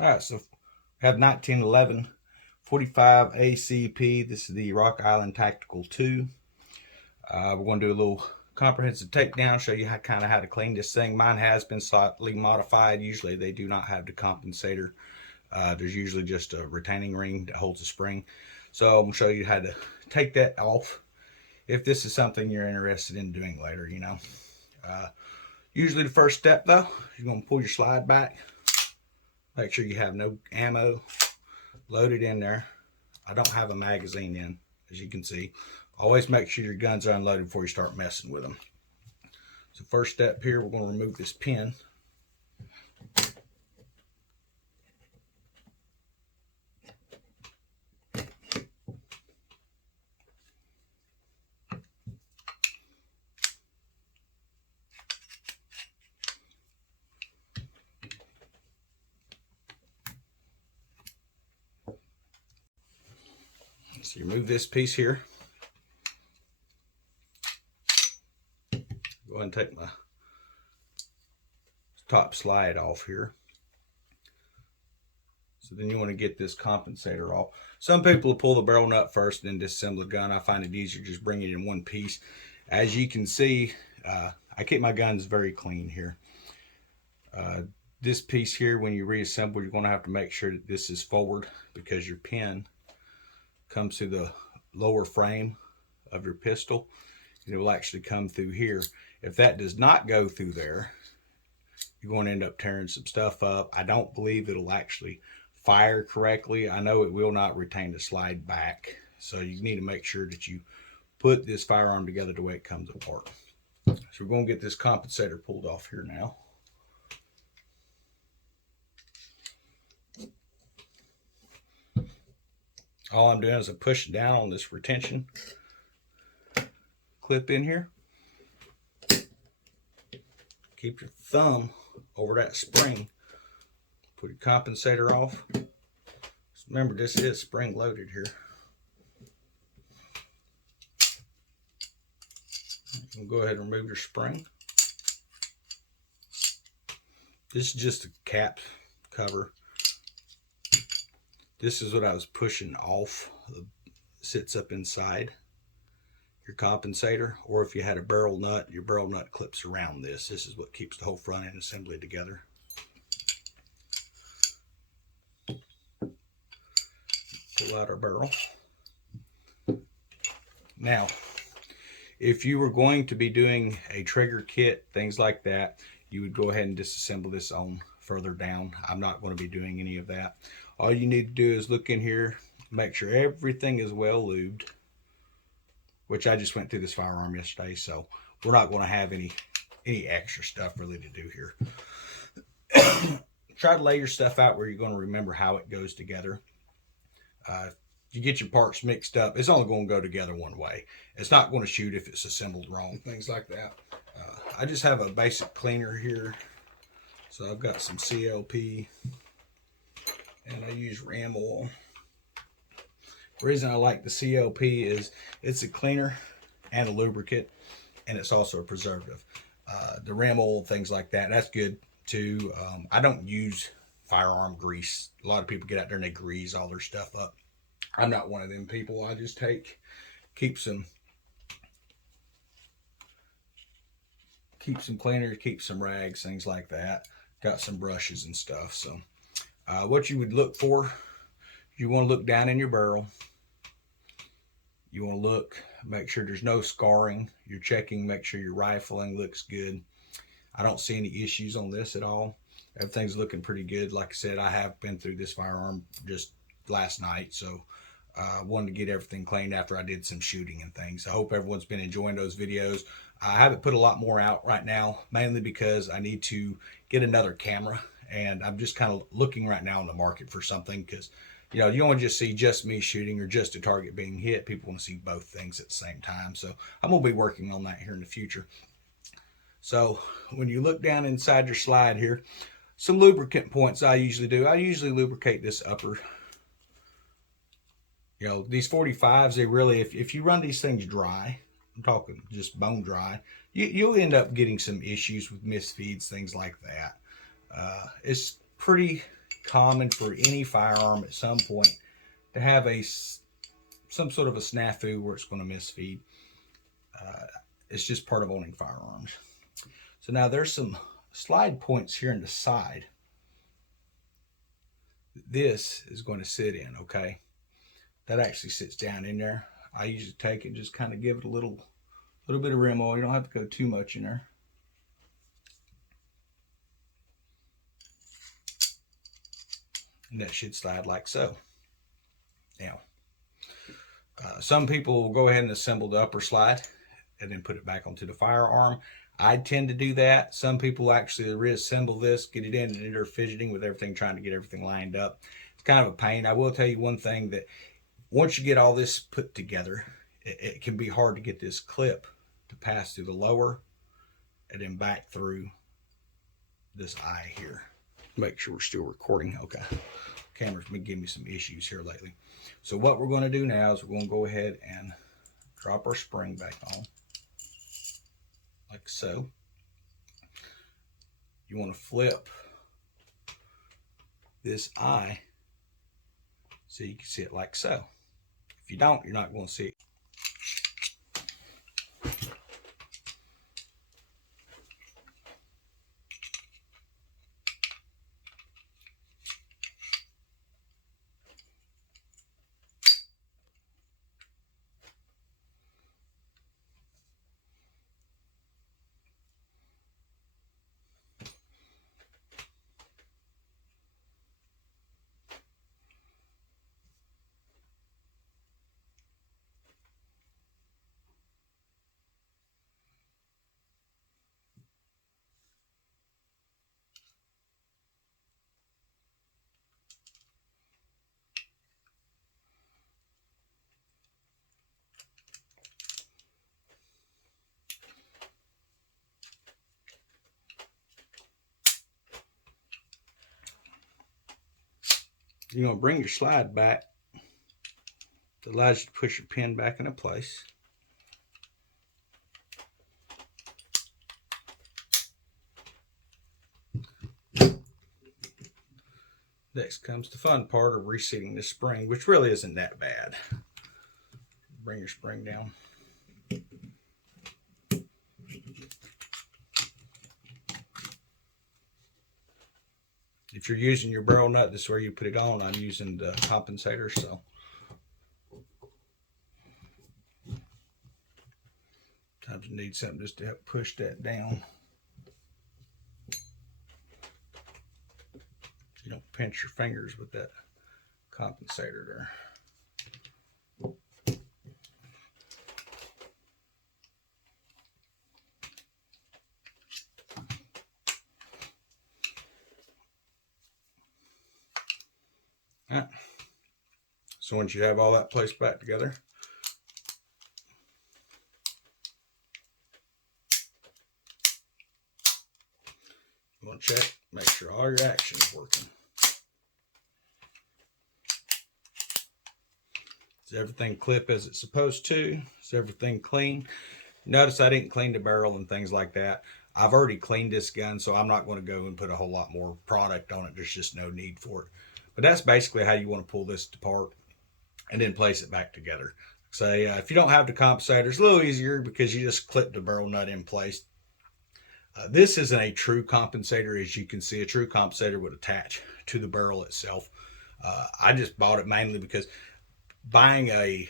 All right, so we have 1911 45 ACP. This is the Rock Island Tactical 2. We're going to do a little comprehensive takedown, show you how to clean this thing. Mine has been slightly modified. Usually they do not have the compensator. There's usually just a retaining ring that holds a spring. So I'm going to show you how to take that off if this is something you're interested in doing later, you know. Usually the first step though, you're going to pull your slide back. Make sure you have no ammo loaded in there. I don't have a magazine in, as you can see. Always make sure your guns are unloaded before you start messing with them. So first step here, we're going to remove this pin. So you remove this piece here. Go ahead and take my top slide off here. So then you want to get this compensator off. Some people will pull the barrel nut first and then disassemble the gun. I find it easier just bring it in one piece. As you can see, I keep my guns very clean here. This piece here, when you reassemble, you're going to have to make sure that this is forward because your pin comes through the lower frame of your pistol and it will actually come through here. If that does not go through there, you're going to end up tearing some stuff up. I don't believe it'll actually fire correctly. I know it will not retain the slide back, so you need to make sure that you put this firearm together the way it comes apart. So we're going to get this compensator pulled off here now. All I'm doing is I'm pushing down on this retention clip in here. Keep your thumb over that spring. Put your compensator off. Just remember, this is spring loaded here. You can go ahead and remove your spring. This is just a cap cover. This is what I was pushing off. It sits up inside your compensator, or if you had a barrel nut, your barrel nut clips around this. This is what keeps the whole front end assembly together. Pull out our barrel. Now, if you were going to be doing a trigger kit, things like that, you would go ahead and disassemble this on further down. I'm not going to be doing any of that. All you need to do is look in here, make sure everything is well lubed, which I just went through this firearm yesterday, so we're not going to have any extra stuff really to do here. Try to lay your stuff out where you're going to remember how it goes together. If you get your parts mixed up, it's only going to go together one way. It's not going to shoot if it's assembled wrong, things like that. I just have a basic cleaner here. So I've got some CLP and I use ram oil. The reason I like the CLP is it's a cleaner and a lubricant, and it's also a preservative. The ram oil, things like that, that's good too. I don't use firearm grease. A lot of people get out there and they grease all their stuff up. I'm not one of them people. I just keep some cleaners, keep some rags, things like that. Got some brushes and stuff. So what you would look for, you want to look down in your barrel. You want to look, make sure there's no scarring. You're checking, make sure your rifling looks good. I don't see any issues on this at all. Everything's looking pretty good. Like I said, I have been through this firearm just last night, so I wanted to get everything cleaned after I did some shooting and things. I hope everyone's been enjoying those videos. I haven't put a lot more out right now, mainly because I need to get another camera, and I'm just kind of looking right now in the market for something, because you know, you don't want to just see just me shooting or just a target being hit. People want to see both things at the same time. So I'm going to be working on that here in the future. So when you look down inside your slide here, some lubricant points I usually do. I usually lubricate this upper. You know, these 45s, they really, if you run these things dry, I'm talking just bone dry, you'll end up getting some issues with misfeeds, things like that. It's pretty common for any firearm at some point to have some sort of a snafu where it's going to misfeed. It's just part of owning firearms. So now there's some slide points here in the side. This is going to sit in, okay? That actually sits down in there. I usually take it and just kind of give it a little bit of rim oil. You don't have to go too much in there. And that should slide like so. Now, some people will go ahead and assemble the upper slide and then put it back onto the firearm. I tend to do that. Some people actually reassemble this, get it in, and they're fidgeting with everything, trying to get everything lined up. It's kind of a pain. I will tell you one thing, that once you get all this put together, it can be hard to get this clip to pass through the lower and then back through this eye here. Make sure we're still recording. Okay. Camera's been giving me some issues here lately. So what we're going to do now is we're going to go ahead and drop our spring back on, like so. You want to flip this eye so you can see it like so. If you don't, you're not going to see it. You're going to bring your slide back. It allows you to push your pin back into place. Next comes the fun part of reseating the spring, which really isn't that bad. Bring your spring down. If you're using your barrel nut, this is where you put it on. I'm using the compensator, so. Sometimes you need something just to help push that down. You don't pinch your fingers with that compensator there. Right. So once you have all that placed back together, you want to check, make sure all your action is working. Does everything clip as it's supposed to? Is everything clean? Notice I didn't clean the barrel and things like that. I've already cleaned this gun, so I'm not going to go and put a whole lot more product on it. There's just no need for it. But that's basically how you want to pull this apart and then place it back together. Say, if you don't have the compensator, it's a little easier because you just clip the barrel nut in place. This isn't a true compensator. As you can see, a true compensator would attach to the barrel itself. I just bought it mainly because buying a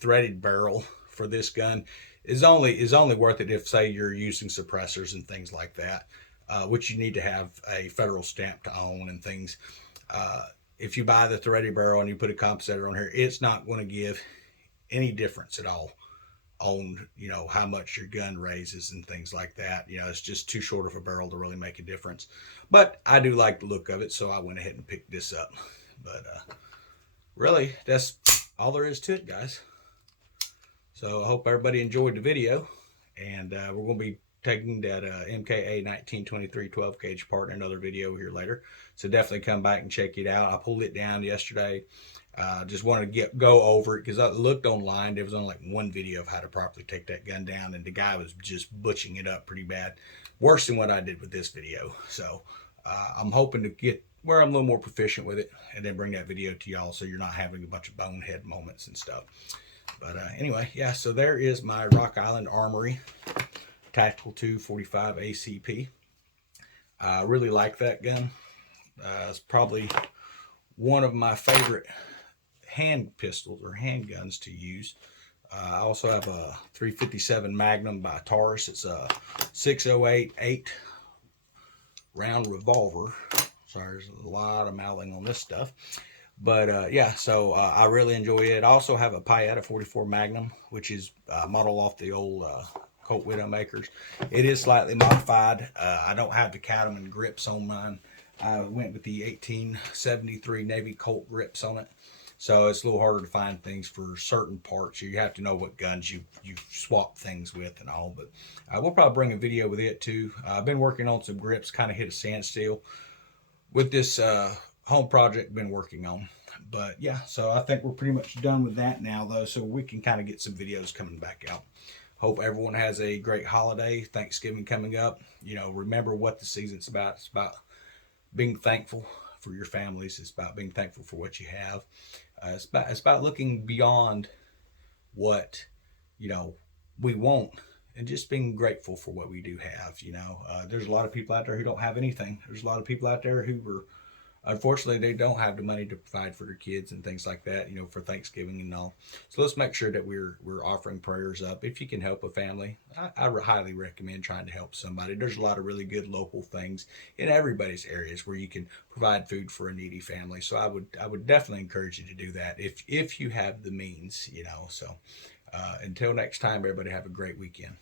threaded barrel for this gun is only worth it if, say, you're using suppressors and things like that, which you need to have a federal stamp to own and things. If you buy the threaded barrel and you put a compensator on here, it's not going to give any difference at all on, you know, how much your gun raises and things like that. You know, it's just too short of a barrel to really make a difference. But I do like the look of it, so I went ahead and picked this up. But really, that's all there is to it, guys. So I hope everybody enjoyed the video, and we're going to be taking that MKA 1923 12 gauge apart in another video here later. So definitely come back and check it out. I pulled it down yesterday. Just wanted to go over it because I looked online. There was only like one video of how to properly take that gun down, and the guy was just butching it up pretty bad. Worse than what I did with this video. So I'm hoping to get where I'm a little more proficient with it, and then bring that video to y'all so you're not having a bunch of bonehead moments and stuff. But anyway, yeah, so there is my Rock Island Armory Tactical 245 ACP. I really like that gun. It's probably one of my favorite hand pistols or handguns to use. I also have a 357 Magnum by Taurus. It's a 608 round revolver. Sorry, there's a lot of mouthing on this stuff. But yeah, so I really enjoy it. I also have a Pietta 44 Magnum, which is modeled off the old Colt Widowmakers. It is slightly modified. I don't have the Cattleman grips on mine. I went with the 1873 Navy Colt grips on it. So it's a little harder to find things for certain parts. You have to know what guns you swap things with and all. But we'll probably bring a video with it too. I've been working on some grips, kind of hit a standstill with this home project been working on. But yeah, so I think we're pretty much done with that now though, so we can kind of get some videos coming back out. Hope everyone has a great holiday. Thanksgiving coming up. You know, remember what the season's about. It's about being thankful for your families. It's about being thankful for what you have. It's about looking beyond what, you know, we want and just being grateful for what we do have. You know, there's a lot of people out there who don't have anything. There's a lot of people out there who were, unfortunately, they don't have the money to provide for their kids and things like that, you know, for Thanksgiving and all. So let's make sure that we're offering prayers up. If you can help a family, I highly recommend trying to help somebody. There's a lot of really good local things in everybody's areas where you can provide food for a needy family. So I would definitely encourage you to do that if you have the means, you know. So until next time, everybody have a great weekend.